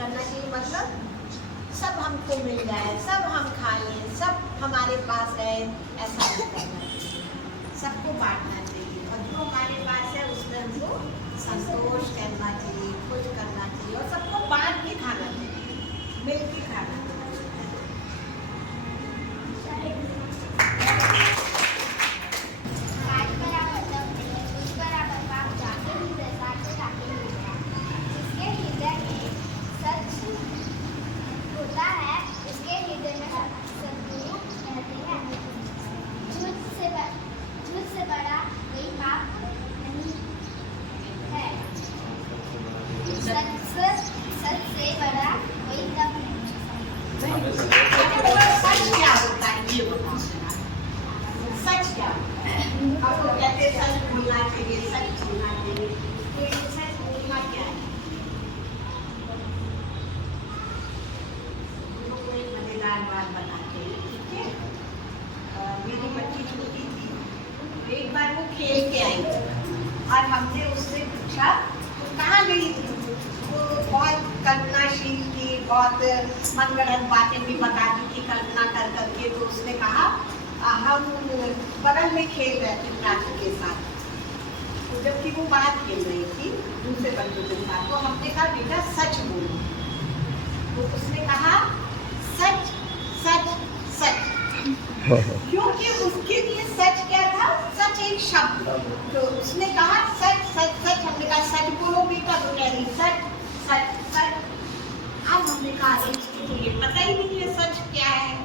करना चाहिए मतलब सब हमको मिल जाए, सब हम खा लें, सब हमारे पास है, ऐसा नहीं करना चाहिए। सबको बांटना चाहिए और जो हमारे पास है उसमें हमको संतोष करना चाहिए, खुश करना चाहिए और सबको बांट के खाना चाहिए, मिल के खाना चाहिए। आपको कहते हैं सच बोलना चाहिए, सच बोलना चाहिए, तो ये सच बोलना क्या है? लोग एक मजेदार बात बनाते हैं, ठीक है? मेरी बच्ची छोटी थी, तो एक बार वो खेल के आई और हमने उससे पूछा तो कहाँ गई थी? वो बहुत कल्पनाशील थी, बहुत मनगढ़ंत बातें भी बताती थी कल्पना कर करके। तो उसने कहा हम बगल में खेल रहे थे चाचू के साथ, तो जबकि वो बाहर खेल रही थी दूसरे बच्चों के साथ, तो हमने कहा बेटा सच बोलो। तो उसने कहा सच सच सच, क्योंकि उसके लिए सच क्या था? सच एक शब्द। तो उसने कहा सच सच सच, हमने कहा सच बोलो बेटा, तो कह रही सच सच सच। अब हमने कहा इसको तो ये पता ही नहीं है सच क्या है।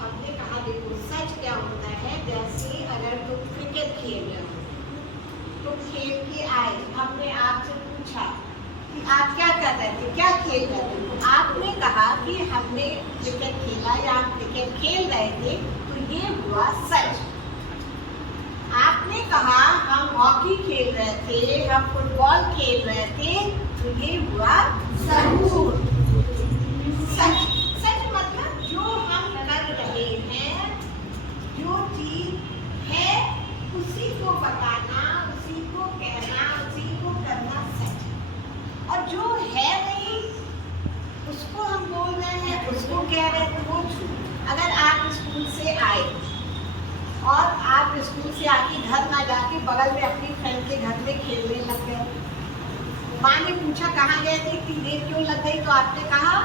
हमने कहा देखो सच क्या होता है, जैसे अगर तुम क्रिकेट खेल रहे हो, तो खेल के आए, हमने आपसे पूछा कि आप क्या कर रहे थे, क्या खेल रहे थे, तो आपने कहा कि हमने क्रिकेट खेला या हम क्रिकेट खेल रहे थे, तो ये हुआ सच। आपने कहा हम हॉकी खेल रहे थे, हम फुटबॉल खेल रहे थे, तो ये हुआ झूठ। सच सच मतलब जो हम कर रहे हैं, जो चीज है उसी को बताना, उसी को कहना, उसी को करना सच। और जो है नहीं उसको हम बोल रहे हैं, उसको कह रहे हैं, तो वो झूठ। अगर आप स्कूल से आए और आप स्कूल से आके घर ना जाके बगल में अपनी फ्रेंड के घर में खेलने लग गए, माँ ने पूछा कहाँ गए थे, इतनी देर क्यों लग गई, तो आपने कहा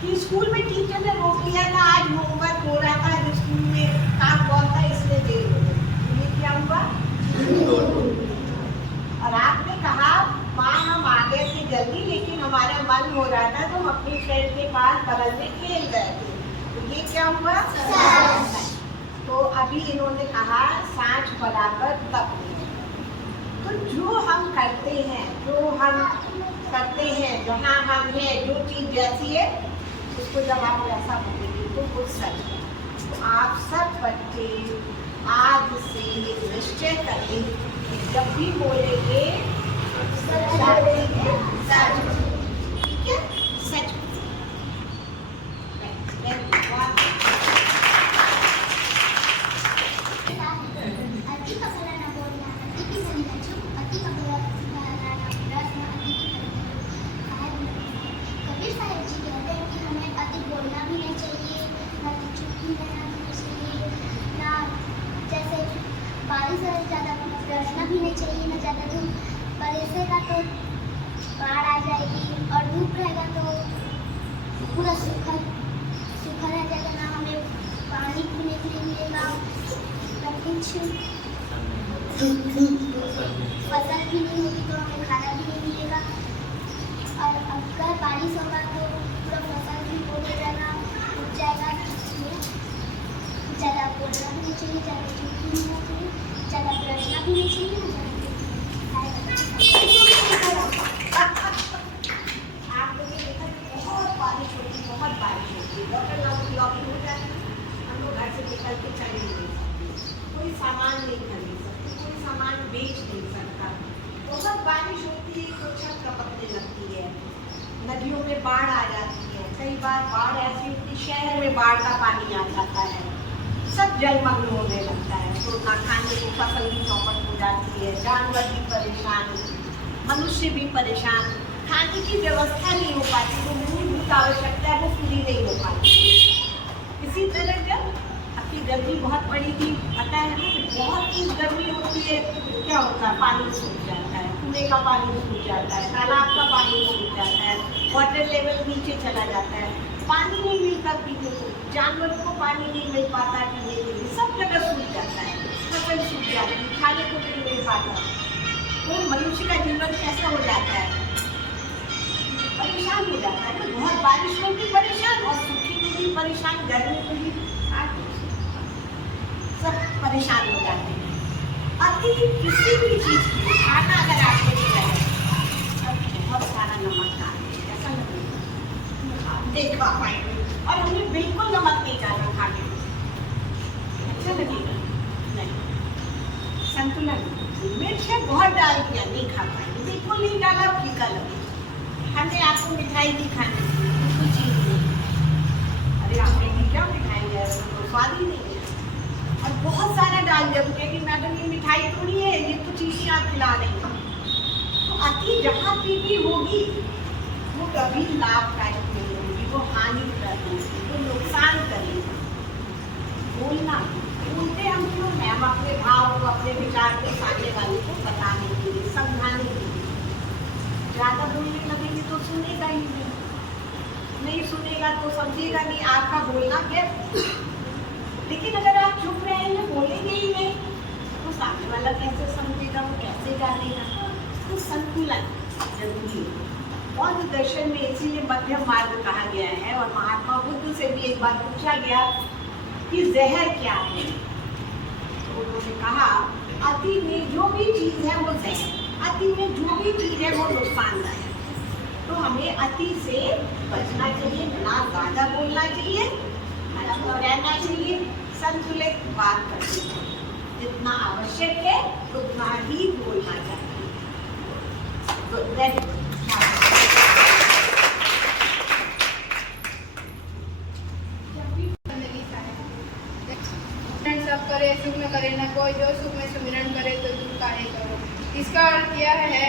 कि स्कूल में टीचर ने रोक लिया था, आज होमवर्क हो रहा था, स्कूल में काम बहुत था इसलिए देर हो गई। तो ये क्या हुआ? और आपने कहा माँ हम आ गए थे जल्दी, लेकिन हमारा मन हो रहा था, तो हम अपनी फ्रेंड के पास बगल में खेल रहे थे, तो ये क्या हुआ? तो अभी इन्होंने कहा सांच बराबर तप नहीं। तो जो हम करते हैं, जो हम करते हैं, जहाँ हम हैं, जो चीज़ जैसी है उसको जब आप वैसा बोलेंगे तो वो सच है। तो आप सब बच्चे आज से निश्चय करें कि जब भी बोलेंगे सच बोलेंगे, सच, ठीक है? सच। बारिश से ज़्यादा बरसना भी नहीं चाहिए, ना ज़्यादा धूप बरसेगा तो बाढ़ आ जाएगी, और धूप रहेगा तो पूरा सूखा सूखा रह जाएगा, ना हमें पानी पीने के लिए मिलेगा, ना कुछ फसल भी नहीं होगी तो हमें खाना भी नहीं मिलेगा। और अगर बारिश होगा तो पूरा फसल भी हो जाएगा, उग जाएगा। ज़्यादा बोलना भी नहीं चाहिए, ज़्यादा चुप भी नहीं होना चाहिए, ज़्यादा बरसना भी नहीं चाहिए, आप लोग ने देखा बहुत बारिश होती, बहुत बारिश होती, वाटर लॉगिंग हो जाती है, हम लोग घर से निकल के चले नहीं सकते, कोई सामान नहीं खरीद सकते, कोई सामान बेच नहीं सकता। बहुत बारिश होती है तो छत टपकने लगती है, नदियों में बाढ़ आ जाती है, कई बार बाढ़ ऐसी होती शहर में बाढ़ का पानी आ जाता है, सब जलमग्न होने लगता है, तो ना खाने की फसल भी चौपट हो जाती है, जानवर भी परेशान, मनुष्य भी परेशान, खाने की व्यवस्था नहीं हो पाती, जो मूलभूत आवश्यकता है वो पूरी नहीं हो पाती। इसी तरह जब आपकी गर्मी बहुत पड़ी थी, पता है ना, बहुत तेज गर्मी होती है, क्या होता है, पानी सूख जाता है, कुएं का पानी सूख जाता है, तालाब का पानी सूख जाता है, वाटर लेवल नीचे चला जाता है, पानी नहीं मिलता पीने को, जानवरों को पानी नहीं मिल पाता पीने के लिए, सब जगह सूख जाता है, फसल सूख जाती है, खाने को नहीं मिल पाता, तो मनुष्य का जीवन कैसा हो जाता है, परेशान हो जाता है ना। बहुत बारिश में भी परेशान और सूखे में भी परेशान, गर्मी में भी सब परेशान हो जाते हैं। अति किसी भी चीज की खाना अगर आपको दिया है तब बहुत सारा नमक डालें, ऐसा नहीं देख पा पाएंगे, और हमें बिल्कुल नमक नहीं डालना खाने में, अच्छा लगेगा नहीं। संतुलन, मिर्च बहुत डाल दिया नहीं खा पाएंगे, बिल्कुल नहीं डाला फीका लगेगा। हमने आपको मिठाई दी खाने की कुछ चीज नहीं, अरे आप कहेंगे क्या मिठाई है, तो स्वाद ही नहीं है, और बहुत सारा डाल दिया तो कहेगी मैडम ये मिठाई थोड़ी है, ये तो चीज़ें आप खिला रही हैं। तो अति जहाँ भी होगी वो कभी लाभदायक नहीं होगी, वो हानिकारक होगी, वो नुकसान करेगी। बोलना, बोलते हम क्यों हैं, हम अपने भाव को, अपने विचार को सामने वाले को बताने के लिए, समझाने के लिए। ज़्यादा बोलने लगेंगे तो सुनेगा ही नहीं सुनेगा तो समझेगा नहीं, आपका बोलना व्यर्थ। लेकिन अगर आप चुप रहेंगे, बोलेंगे ही नहीं, तो सामने वाला कैसे समझेगा, वो कैसे जानेगा। तो संतुलन जरूरी है। बौद्ध दर्शन में इसीलिए मध्यम मार्ग कहा गया है, और महात्मा बुद्ध से भी एक बार पूछा गया कि जहर क्या है, तो उन्होंने कहा अति में जो भी चीज़ है वो जहर, अति में जो भी चीज़ है वो नुकसानदायक। तो हमें अति से बचना चाहिए, ना ज़्यादा बोलना चाहिए, रहना चाहिए, संतुलित बात करनी चाहिए, जितना आवश्यक है उतना ही बोलना चाहिए। सब करे सुख में करे न कोई, जो सुख में सुमिरन करे तो दुख काहे करो। इसका अर्थ यह है,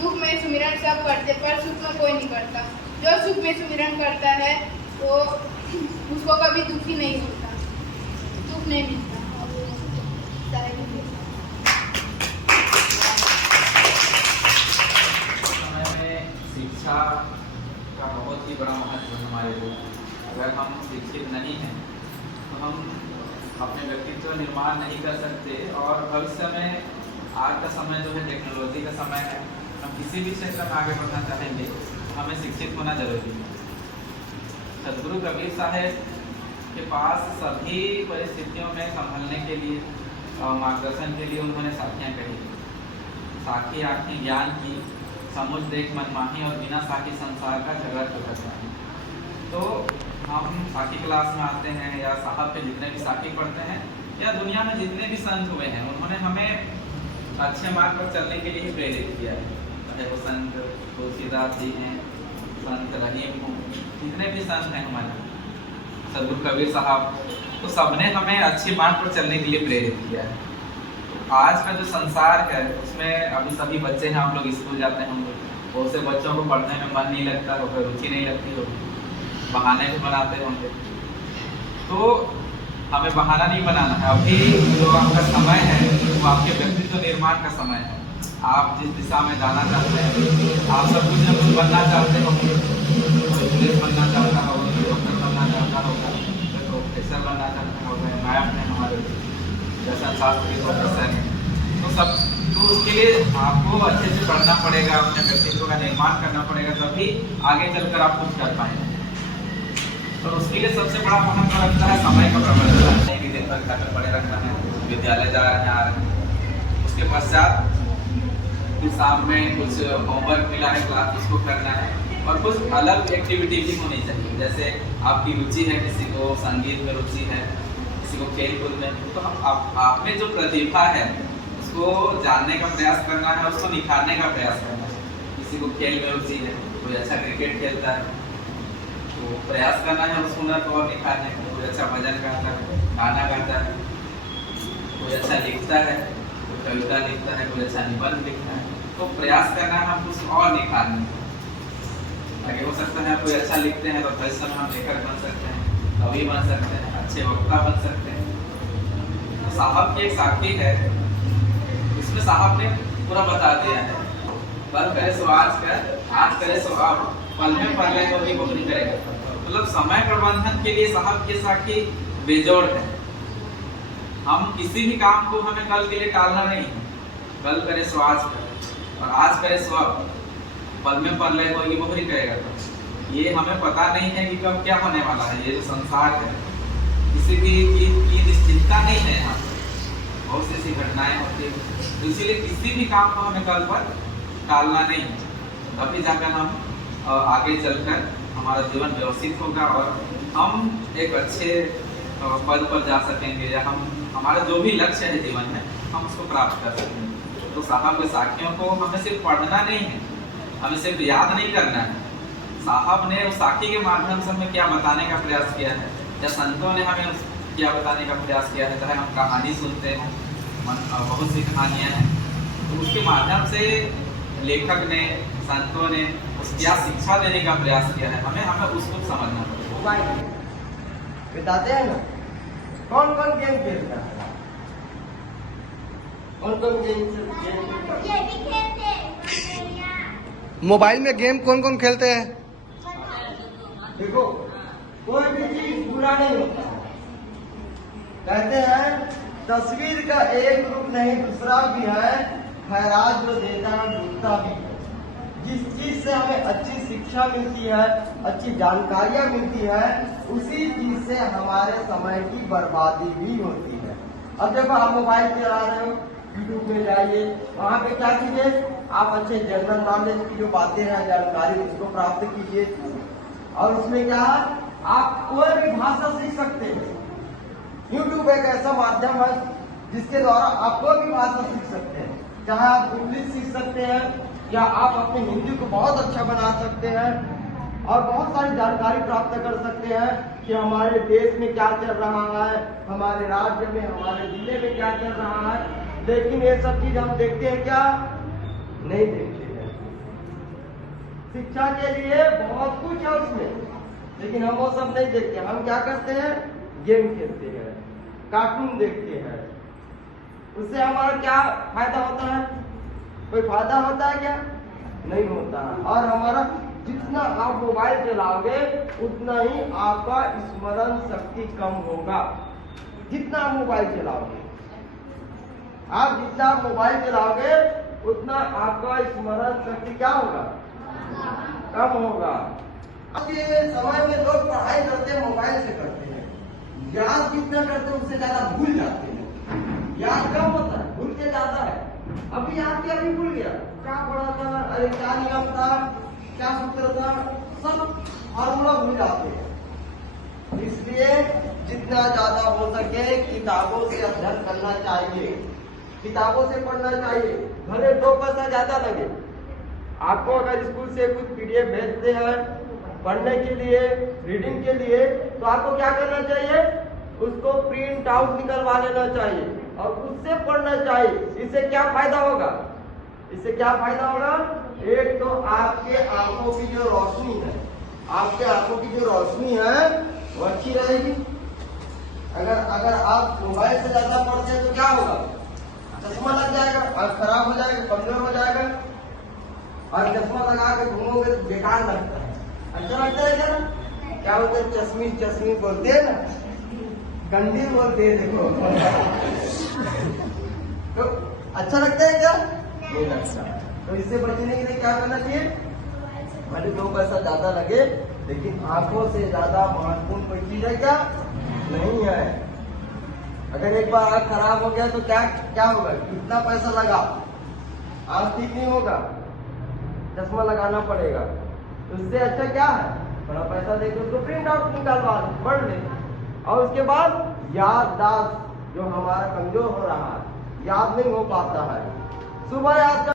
दुख में सुमिरन सब करते पर सुख में कोई नहीं करता। जो सुख में सुमिरन करता है तो उसको कभी दुखी नहीं होता, दुख नहीं मिलता। समय में शिक्षा का बहुत ही बड़ा महत्व है हमारे लिए। अगर हम शिक्षित नहीं हैं तो हम अपने व्यक्तित्व निर्माण नहीं कर सकते, और भविष्य में आज का समय जो है टेक्नोलॉजी का समय है, हम किसी भी क्षेत्र में आगे बढ़ना चाहेंगे तो हमें शिक्षित होना जरूरी है। सदगुरु कबीर साहब के पास सभी परिस्थितियों में संभलने के लिए और मार्गदर्शन के लिए उन्होंने साखियाँ कही। साखी आँखें ज्ञान की, समुझ देख मनमाही, और बिना साखी संसार का झगड़ा चुकता है। तो हम साखी क्लास में आते हैं, या साहब के जितने भी साखी पढ़ते हैं, या दुनिया में जितने भी संत हुए हैं, उन्होंने हमें अच्छे मार्ग पर चलने के लिए प्रेरित किया है। चाहे वो संत तुलसीदास जी हैं, संत रहीम हो, जितने भी संत हैं हमारे, सदगुरु कबीर साहब, तो सबने हमें अच्छे मार्ग पर चलने के लिए प्रेरित किया है। तो आज का जो संसार है उसमें अभी सभी बच्चे हैं, आप लोग स्कूल जाते होंगे, बहुत से बच्चों को पढ़ने में मन नहीं लगता होगा, रुचि नहीं लगती होगी, बहाने भी बनाते होंगे। तो हमें बहाना नहीं बनाना है। अभी जो आपका समय है वो आपके व्यक्तित्व निर्माण का समय है। आप जिस दिशा में जाना चाहते हैं, आप सब कुछ न कुछ बनना चाहते होंगे, कोई पुलिस बनना चाहता होगा, कोई डॉक्टर बनना चाहता होगा, कोई प्रोफेसर बनना चाहता होगा, मैम है हमारे दर्शन शास्त्र के प्रोफेसर हैं, तो उसके लिए आपको अच्छे से पढ़ना पड़ेगा, अपने व्यक्तित्व का निर्माण करना पड़ेगा, तभी आगे चलकर आप कुछ कर पाएंगे। तो उसके लिए सबसे बड़ा महत्व रखता है समय का प्रबंधन। एक ही दिन भर घर में पड़े रखना है, विद्यालय जा रहे हैं, आ रहे हैं, उसके पश्चात फिर शाम में कुछ होमवर्क मिला है क्लास, उसको करना है, और कुछ अलग एक्टिविटी भी होनी चाहिए। जैसे आपकी रुचि है, किसी को संगीत में रुचि है, किसी को खेल कूद में, तो आप में जो प्रतिभा है उसको जानने का प्रयास करना है, उसको निखारने का प्रयास करना है। किसी को खेल में रुचि है, कोई अच्छा क्रिकेट खेलता है, तो प्रयास करना है उस हुनर को और निखारने का। कोई अच्छा भजन गाता है, गाना गाता है, कोई अच्छा लिखता है, कोई कविता लिखता है, कोई अच्छा निबंध लिखता है, तो प्रयास करना है हम कुछ और निखारने का। आगे हो सकता है कोई अच्छा लिखते हैं तो भविष्य में हम लेखक बन सकते हैं, कवि बन सकते हैं, अच्छे वक्ता बन सकते हैं। तो साहब की एक साखी है, इसमें साहब ने पूरा बता दिया है, कल करे सो आज करे सो अब, पल में परलय को भी नहीं करेगा। मतलब समय प्रबंधन के लिए साहब की साखी बेजोड़ है। हम किसी भी काम को हमें कल के लिए टालना नहीं है। कल करे सो आज करे और आज करे सो अब, पल में परलय होगी वो नहीं करेगा। ये हमें पता नहीं है कि कब क्या होने वाला है। ये जो संसार है, किसी भी चीज की निश्चितता नहीं है। यहाँ पर बहुत सी ऐसी घटनाएं होती है, तो इसीलिए किसी भी काम को हमें कल पर टालना नहीं है। तभी जाकर हम आगे चलकर हमारा जीवन व्यवस्थित होगा और हम एक अच्छे पद पर जा सकेंगे, या हम हमारा जो भी लक्ष्य है जीवन में हम उसको प्राप्त कर सकेंगे। तो साहब के साखियों को हमें सिर्फ पढ़ना नहीं है, हमें सिर्फ याद नहीं करना है। साहब ने उस साखी के माध्यम से हमें क्या बताने का प्रयास किया है, या संतों ने हमें क्या बताने का प्रयास किया है। चाहे हम कहानी सुनते हैं, बहुत सी कहानियाँ हैं, तो उसके माध्यम से लेखक ने, संतों ने उस क्या शिक्षा देने का प्रयास किया है, हमें उसको समझना पड़ेगा। बताते हैं ना कौन कौन गेम खेलता है, कौन कौन गेम खेलता है। ये भी खेलते हैं। मोबाइल में गेम कौन कौन खेलते हैं? देखो, कोई भी चीज बुरा नहीं होता। कहते हैं तस्वीर का एक रूप नहीं दूसरा भी है, खैरात जो देता है डूबता भी है। जिस चीज से हमें अच्छी शिक्षा मिलती है, अच्छी जानकारियां मिलती है, उसी चीज से हमारे समय की बर्बादी भी होती है। अब देखो, आप मोबाइल चला रहे हो, यूट्यूब में जाइए, वहाँ पे क्या कीजिए, आप अच्छे जनरल नॉलेज की जो बातें हैं, जानकारी उसको प्राप्त कीजिए। और उसमें क्या है, आप कोई भी भाषा सीख सकते हैं। यूट्यूब एक ऐसा माध्यम है जिसके द्वारा आप कोई भी भाषा सीख सकते हैं। चाहे आप इंग्लिश सीख सकते हैं, या आप अपने हिंदी को बहुत अच्छा बना सकते हैं, और बहुत सारी जानकारी प्राप्त कर सकते हैं कि हमारे देश में क्या चल रहा है, हमारे राज्य में, हमारे जिले में क्या चल रहा है। लेकिन ये सब चीज हम देखते हैं क्या? नहीं देखते हैं। शिक्षा के लिए बहुत कुछ है उसमें, लेकिन हम वो सब नहीं देखते। हम क्या करते हैं? गेम खेलते हैं, कार्टून देखते हैं। उससे हमारा क्या फायदा होता है? कोई फायदा होता है क्या? नहीं होता है। और हमारा जितना आप मोबाइल चलाओगे उतना ही आपका स्मरण शक्ति कम होगा। जितना आप मोबाइल चलाओगे, आप जितना मोबाइल चलाओगे उतना आपका स्मरण शक्ति क्या होगा? कम होगा। अब ये समय में लोग पढ़ाई करते हैं, मोबाइल से करते हैं, याद जितना करते हैं उससे ज्यादा भूल जाते हैं। याद कम होता है, भूल के जाता है। अभी याद किया, अभी भूल गया, क्या पढ़ा था, अरे क्या नियम था, क्या सूत्र था, सब फॉर्मूला भूल जाते हैं। इसलिए जितना ज्यादा हो सके किताबों से अध्ययन करना चाहिए, किताबों से पढ़ना चाहिए। भले 2 पैसा ज्यादा लगे। आपको अगर स्कूल से कुछ PDF भेजते हैं पढ़ने के लिए, रीडिंग के लिए, तो आपको क्या करना चाहिए? उसको प्रिंट आउट निकलवा लेना चाहिए और उससे पढ़ना चाहिए। इससे क्या फायदा होगा? इससे क्या फायदा होगा? एक तो आपके आंखों की जो रोशनी है, आपके आंखों की जो रोशनी है वो अच्छी रहेगी। अगर आप मोबाइल से ज्यादा पढ़ते हैं तो क्या होगा? चश्मा लग जाएगा, आंख खराब हो जाएगा, कमजोर हो जाएगा। और चश्मा लगा के घूमोगे तो बेकार लगता है। अच्छा लगता है क्या? क्या बोलते हैं? चश्मी बोलते हैं ना, कंदील बोलते हैं। देखो तो अच्छा लगता है क्या? नहीं लगता। तो इससे बचने के लिए क्या करना चाहिए? भले 2 पैसा ज्यादा लगे, लेकिन आंखों से ज्यादा महत्वपूर्ण कोई चीज है क्या? नहीं है। अगर एक बार आंख खराब हो गया तो क्या होगा? कितना पैसा लगा, आंख ठीक नहीं होगा, चश्मा लगाना पड़ेगा। तो इससे अच्छा क्या है? थोड़ा पैसा देके उसको प्रिंट आउट निकालवा ले, पढ़ ले। और उसके बाद याददाश्त जो हमारा कमजोर हो रहा है, याद नहीं हो पाता है, सुबह याद